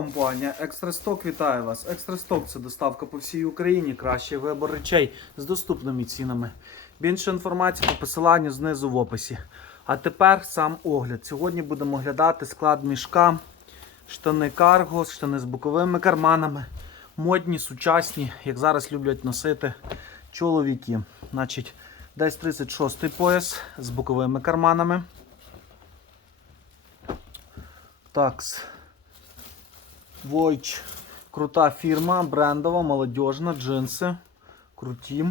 Компанія Екстрасток вітає вас. Екстрасток це доставка по всій Україні, кращий вибор речей з доступними цінами. Більше інформації по посиланню знизу в описі. А тепер сам огляд. Сьогодні будемо оглядати склад мішка, штани карго, штани з боковими карманами, модні, сучасні, як зараз люблять носити чоловіки. Значить, десь 36-й пояс з боковими карманами. Такс. Войч. Крута фірма, брендова, молодіжна, джинси. Круті.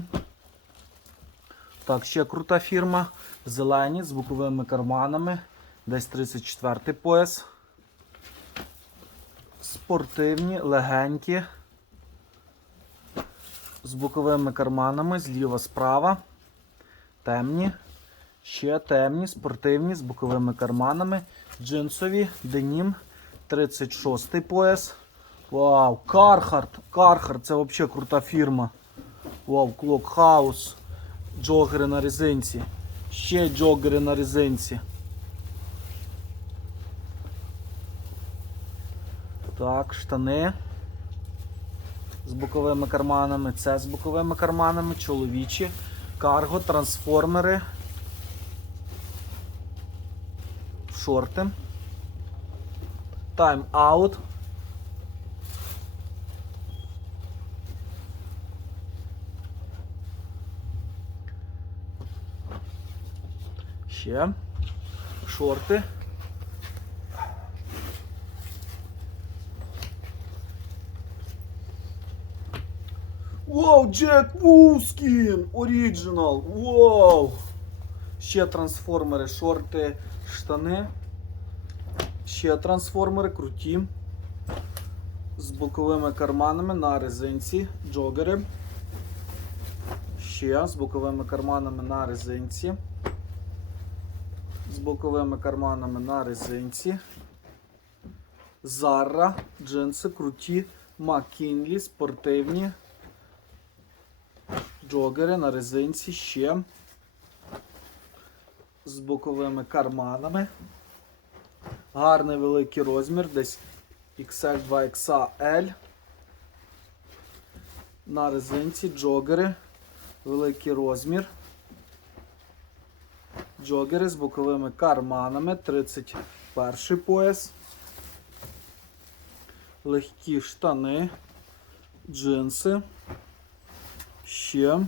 Так, ще крута фірма. Зелені з боковими карманами. Десь 34 пояс. Спортивні, легенькі. З боковими карманами, зліва справа. Темні. Ще темні, спортивні, з боковими карманами. Джинсові, денім. 36 пояс. Вау, Кархарт. Кархарт, це взагалі крута фірма. Вау, Клокхаус. Джогери на резинці. Ще джогери на резинці. Так, штани. З боковими карманами. Це з боковими карманами. Чоловічі. Карго, трансформери. Шорти. Out. Ще. Шорти. Вау, Джек Вускін! Оріджинал! Вау! Ще трансформери, шорти, штани. Ще трансформери круті. З боковими карманами на резинці. Джогери. Ще з боковими карманами на резинці. З боковими карманами на резинці. Зара. Джинси круті. Макінлі, спортивні. Джогери на резинці ще. З боковими карманами. Гарний великий розмір, десь XL 2XL. На резинці джогери. Великий розмір. Джогери з боковими карманами. 31 пояс. Легкі штани. Джинси. Ще.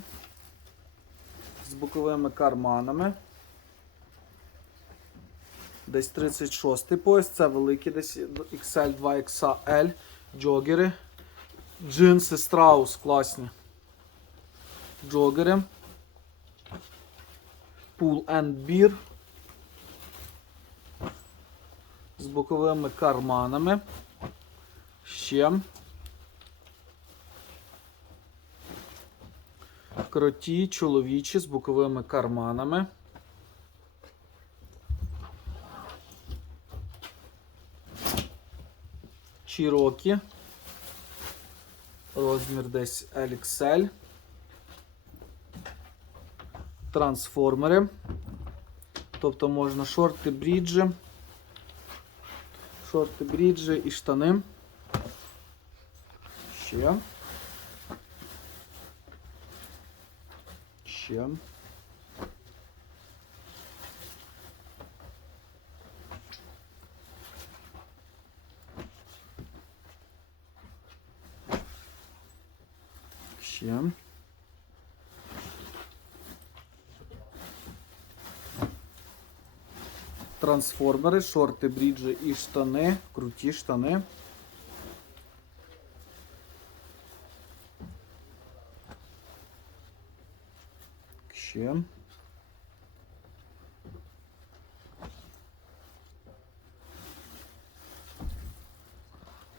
З боковими карманами. Десь 36 пояс, це великий десь XL 2XL, джогери. Джинси страус класні. Джогери. Pull and Beer. З боковими карманами. Ще. Кроті чоловічі з боковими карманами. Чірокі. Розмір десь LXL. Трансформери. Тобто можна шорти, бріджі. Шорти, бріджі і штани. Ще. Ще. Ще. Трансформери, шорти, бріджі і штани. Круті штани. Ще.